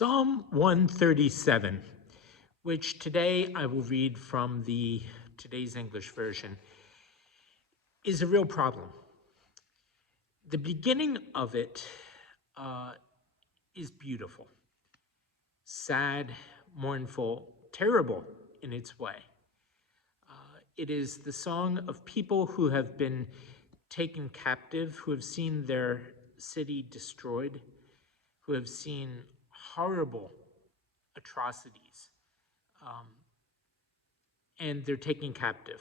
Psalm 137, which today I will read from the today's English version, is a real problem. The beginning of it is beautiful, sad, mournful, terrible in its way. It is the song of people who have been taken captive, who have seen their city destroyed, who have seen horrible atrocities, and they're taken captive.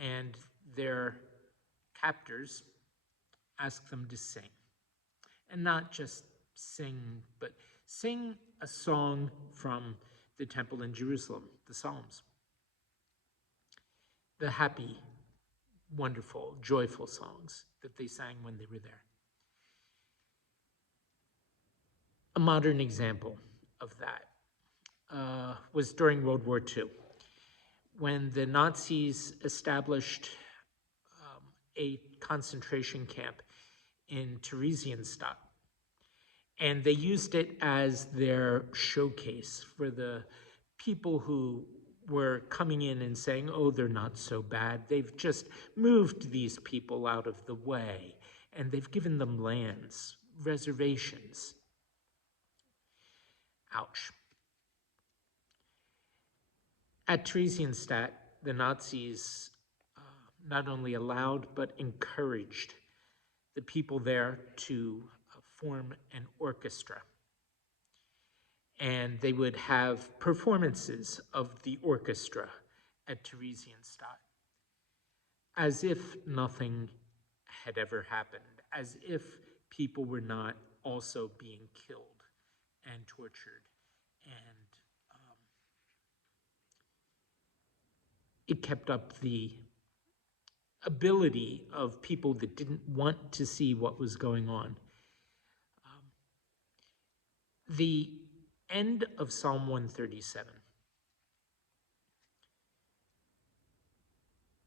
And their captors ask them to sing. And not just sing, but sing a song from the temple in Jerusalem, the Psalms. The happy, wonderful, joyful songs that they sang when they were there. A modern example of that was during World War II, when the Nazis established a concentration camp in Theresienstadt. And they used it as their showcase for the people who were coming in and saying, oh, they're not so bad. They've just moved these people out of the way, and they've given them lands, reservations. Ouch. At Theresienstadt, the Nazis not only allowed but encouraged the people there to form an orchestra. And they would have performances of the orchestra at Theresienstadt, as if nothing had ever happened, as if people were not also being killed and tortured. And it kept up the ability of people that didn't want to see what was going on. The end of Psalm 137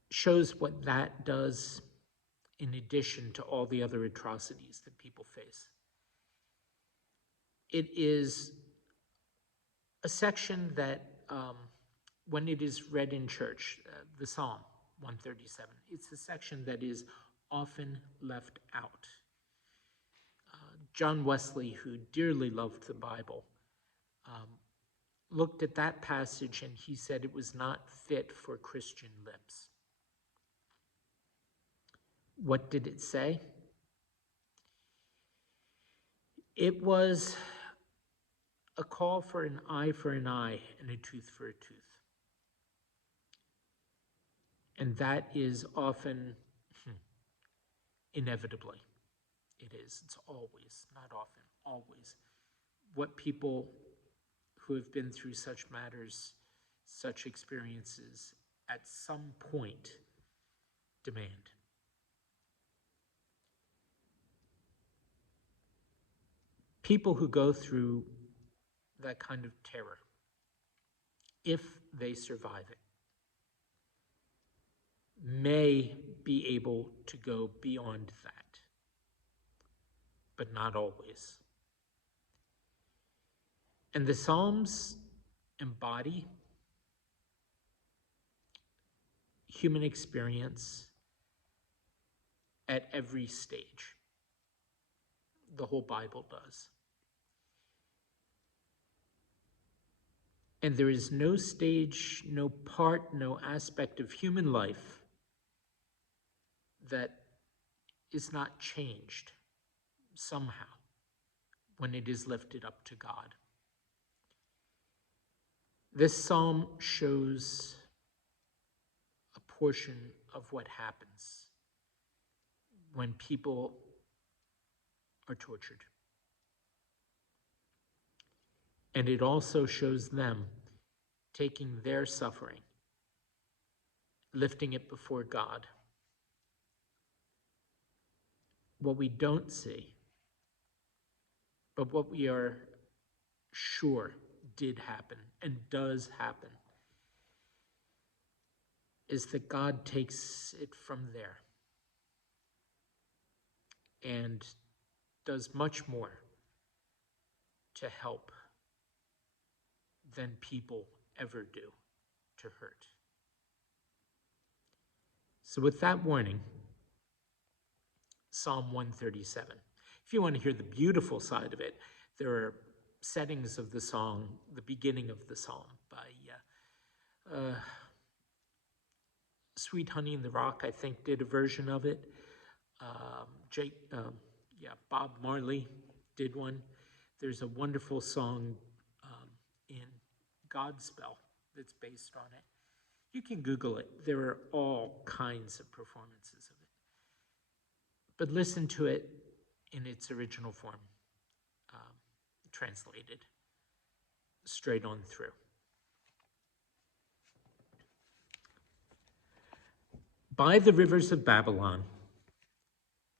shows what that does in addition to all the other atrocities that people face. It is a section that, when it is read in church, the Psalm 137, it's a section that is often left out. John Wesley, who dearly loved the Bible, looked at that passage and he said it was not fit for Christian lips. What did it say? It was a call for an eye and a tooth for a tooth. And that is often, inevitably, it is. It's always, not often, always, what people who have been through such matters, such experiences, at some point demand. People who go through that kind of terror, if they survive it, may be able to go beyond that, but not always. And the Psalms embody human experience at every stage. The whole Bible does. And there is no stage, no part, no aspect of human life that is not changed somehow when it is lifted up to God. This psalm shows a portion of what happens when people are tortured. And it also shows them taking their suffering, lifting it before God. What we don't see, but what we are sure did happen and does happen, is that God takes it from there and does much more to help than people ever do to hurt. So with that warning, Psalm 137. If you want to hear the beautiful side of it, there are settings of the song, the beginning of the psalm by Sweet Honey in the Rock, I think, did a version of it. Bob Marley did one. There's a wonderful song in Godspell that's based on it. You can Google it. There are all kinds of performances of it. But listen to it in its original form, translated straight on through. By the rivers of Babylon,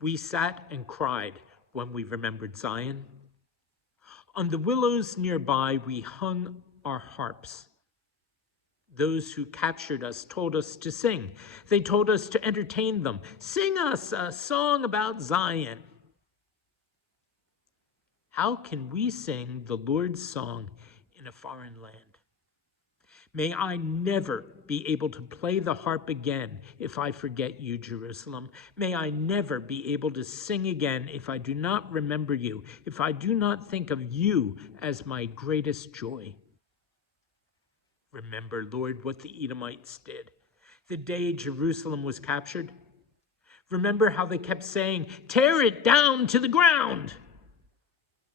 we sat and cried when we remembered Zion. On the willows nearby, we hung our harps. Those who captured us told us to sing. They told us to entertain them. Sing us a song about Zion. How can we sing the Lord's song in a foreign land? May I never be able to play the harp again if I forget you, Jerusalem. May I never be able to sing again if I do not remember you, if I do not think of you as my greatest joy. Remember, Lord, what the Edomites did the day Jerusalem was captured. Remember how they kept saying, "Tear it down to the ground."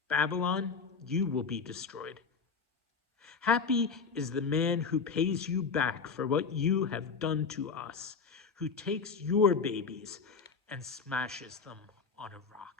Babylon, you will be destroyed. Happy is the man who pays you back for what you have done to us, who takes your babies and smashes them on a rock.